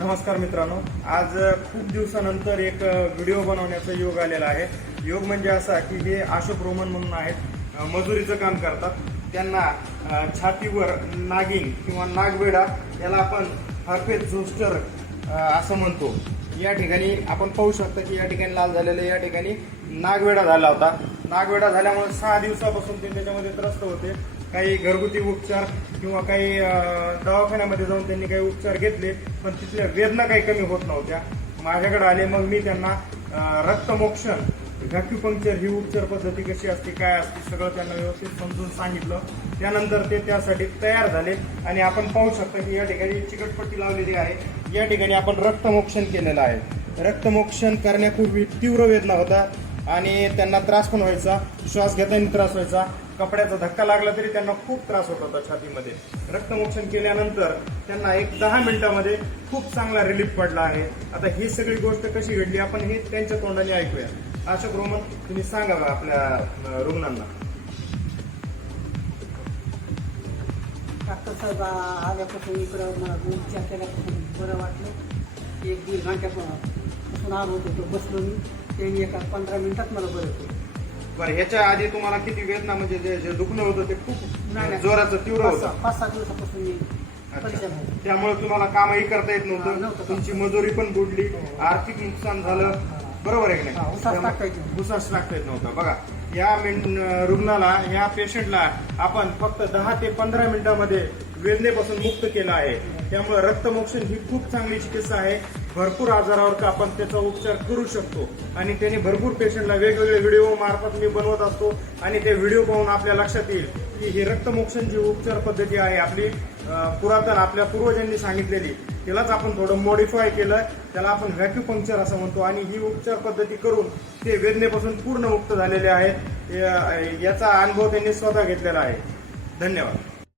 नमस्कार मित्रांनो, आज खूप दिवसानंतर एक व्हिडिओ बनवण्याचा योग आलेला आहे। योग म्हणजे असा की हे अशोक रोमन म्हणून आहेत, मजुरीचं काम करतात। त्यांना छातीवर नागिन किंवा नागवेडा याला आपण हर्पेस झोस्टर असं म्हणतो। या ठिकाणी आपण पाहू शकता की या ठिकाणी लाल झालेलं, या ठिकाणी नागवेडा झाला होता। नागवेडा झाल्यामुळे 6 दिवसापासून ते त्याच्यामध्ये त्रस्त होते। काही घरगुती उपचार किंवा काही दवाखान्यामध्ये जाऊन त्यांनी काही उपचार घेतले, पण तिथल्या वेदना काही कमी होत नव्हत्या। माझ्याकडे आले, मग मी त्यांना रक्तमोक्षण, व्हॅक्युपंक्चर ही उपचार पद्धती कशी असते, काय असते, सगळं त्यांना व्यवस्थित समजून सांगितलं। त्यानंतर ते त्यासाठी तयार झाले आणि आपण पाहू शकता की या ठिकाणी चिकटपट्टी लावलेली आहे। या ठिकाणी आपण रक्तमोक्षण केलेलं आहे। रक्तमोक्षण करण्यापूर्वी तीव्र वेदना होता आणि त्यांना त्रास पण व्हायचा, श्वास घेताना त्रास व्हायचा, कपड्याचा धक्का लागला तरी त्यांना खूप त्रास होत होता छातीमध्ये। रक्तमोक्षण केल्यानंतर त्यांना एक 10 मिनिटांमध्ये खूप चांगला रिलीफ पडला आहे। आता ही सगळी गोष्ट कशी घडली आपण हे त्यांच्या तोंडाने ऐकूया। अशोक रोमन, तुम्ही सांगा आपल्या रुग्णांना। डॉक्टर साहेब आल्यापासून इकडं मला उपचार केल्यापासून बरं वाटलं। 1-1.5 घंट्यापासून आलो होतो, बसलो मी, त्यांनी एका 15 मिनिटात मला बरं केलं। बरं, ह्याच्या आधी तुम्हाला किती वेदना, म्हणजे जे दुखणं होतं ते खूप जोराचं तीव्र होतं? 5-6 दिवसापासून मी परेशान आहे। त्यामुळे तुम्हाला कामही करता येत नव्हतं, तुमची मजुरी पण बुडली, आर्थिक नुकसान झालं, बरोबर आहे की नाही? उसास टाकता येत नव्हतं। बघा, या रुग्णाला, या पेशंटला आपण फक्त 10 ते 15 मिनिटांमध्ये वेदनेपासून मुक्त केलं आहे। त्यामुळे रक्तमोक्षण ही खूप चांगली चिकित्सा आहे। भरपूर आजारावर आपण त्याचा उपचार करू शकतो आणि त्याने भरपूर पेशंटला वेगवेगळे व्हिडिओ मार्फत मी बनवत असतो आणि ते व्हिडिओ पाहून आपल्या लक्षात येईल की ही रक्तमोक्षण जी उपचार पद्धती आहे आपली पुरातन आपल्या पूर्वजांनी सांगितलेली, त्यालाच आपण थोडं मॉडिफाय केलं, त्याला आपण व्हॅक्युपंक्चर असं म्हणतो आणि ही उपचार पद्धती करून ते वेदनेपासून पूर्ण मुक्त झालेले आहेत। याचा अनुभव त्यांनी स्वतः घेतलेला आहे। धन्यवाद।